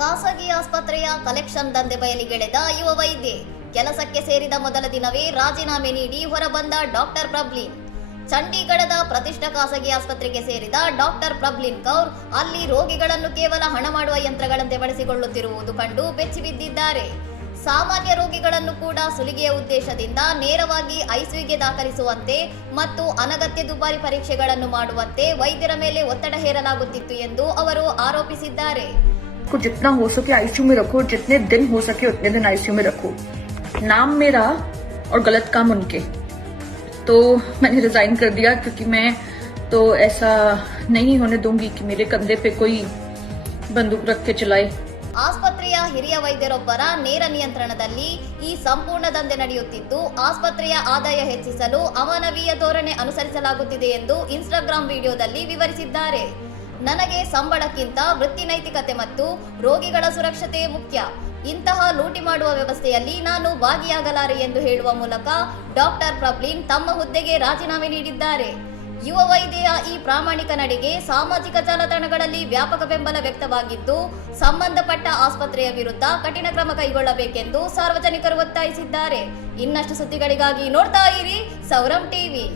ಖಾಸಗಿ ಆಸ್ಪತ್ರೆಯ ಕಲೆಕ್ಷನ್ ದಂಧೆ ಬಯಲಿಗೆಳೆದ ಯುವ ವೈದ್ಯೆ. ಕೆಲಸಕ್ಕೆ ಸೇರಿದ ಮೊದಲ ದಿನವೇ ರಾಜೀನಾಮೆ ನೀಡಿ ಹೊರಬಂದ ಡಾಕ್ಟರ್ ಪ್ರಬ್ಲಿನ್. ಚಂಡೀಗಢದ ಪ್ರತಿಷ್ಠಿತ ಖಾಸಗಿ ಆಸ್ಪತ್ರೆಗೆ ಸೇರಿದ ಡಾಕ್ಟರ್ ಪ್ರಬ್ಲಿನ್ ಕೌರ್ ಅಲ್ಲಿ ರೋಗಿಗಳನ್ನು ಕೇವಲ ಹಣ ಮಾಡುವ ಯಂತ್ರಗಳಂತೆ ಬಳಸಿಕೊಳ್ಳುತ್ತಿರುವುದು ಕಂಡು ಬೆಚ್ಚಿಬಿದ್ದಿದ್ದಾರೆ. ಸಾಮಾನ್ಯ ರೋಗಿಗಳನ್ನು ಕೂಡ ಸುಲಿಗೆಯ ಉದ್ದೇಶದಿಂದ ನೇರವಾಗಿ ಐಸಿಯುಗೆ ದಾಖಲಿಸುವಂತೆ ಮತ್ತು ಅನಗತ್ಯ ದುಬಾರಿ ಪರೀಕ್ಷೆಗಳನ್ನು ಮಾಡುವಂತೆ ವೈದ್ಯರ ಮೇಲೆ ಒತ್ತಡ ಹೇರಲಾಗುತ್ತಿತ್ತು ಎಂದು ಅವರು ಆರೋಪಿಸಿದ್ದಾರೆ. जितना हो सके आईसीयू में रखो, जितने दिन हो सके उतने दिन आईसीयू में रखो. नाम मेरा और गलत काम उनके. तो मैंने रिजाइन कर दिया क्योंकि मैं तो ऐसा नहीं होने दूंगी कि मेरे कंधे पे कोई बंदूक रख के चलाए. ಆಸ್ಪತ್ರೆಯ ಹಿರಿಯ ವೈದ್ಯರೊಬ್ಬರ ನೇರ ನಿಯಂತ್ರಣದಲ್ಲಿ ಈ ಸಂಪೂರ್ಣ ದಂಧೆ ನಡೆಯುತ್ತಿದ್ದು, ಆಸ್ಪತ್ರೆಯ ಆದಾಯ ಹೆಚ್ಚಿಸಲು ಅಮಾನವೀಯ ಧೋರಣೆ ಅನುಸರಿಸಲಾಗುತ್ತಿದೆ ಎಂದು ಇನ್ಸ್ಟಾಗ್ರಾಮ್ ವಿಡಿಯೋದಲ್ಲಿ ವಿವರಿಸಿದ್ದಾರೆ. ನನಗೆ ಸಂಬಳಕ್ಕಿಂತ ವೃತ್ತಿ ನೈತಿಕತೆ ಮತ್ತು ರೋಗಿಗಳ ಸುರಕ್ಷತೆ ಮುಖ್ಯ. ಇಂತಹ ಲೂಟಿ ಮಾಡುವ ವ್ಯವಸ್ಥೆಯಲ್ಲಿ ನಾನು ಭಾಗಿಯಾಗಲಾರೆ ಎಂದು ಹೇಳುವ ಮೂಲಕ ಡಾಕ್ಟರ್ ಪ್ರಬ್ಲಿನ್ ತಮ್ಮ ಹುದ್ದೆಗೆ ರಾಜೀನಾಮೆ ನೀಡಿದ್ದಾರೆ. ಯುವ ವೈದ್ಯೆಯ ಈ ಪ್ರಾಮಾಣಿಕ ನಡೆಗೆ ಸಾಮಾಜಿಕ ಜಾಲತಾಣಗಳಲ್ಲಿ ವ್ಯಾಪಕ ಬೆಂಬಲ ವ್ಯಕ್ತವಾಗಿದ್ದು, ಸಂಬಂಧಪಟ್ಟ ಆಸ್ಪತ್ರೆಯ ವಿರುದ್ಧ ಕಠಿಣ ಕ್ರಮ ಕೈಗೊಳ್ಳಬೇಕೆಂದು ಸಾರ್ವಜನಿಕರು ಒತ್ತಾಯಿಸಿದ್ದಾರೆ. ಇನ್ನಷ್ಟು ಸುದ್ದಿಗಳಿಗಾಗಿ ನೋಡ್ತಾ ಇರಿ ಸೌರಂ ಟಿವಿ.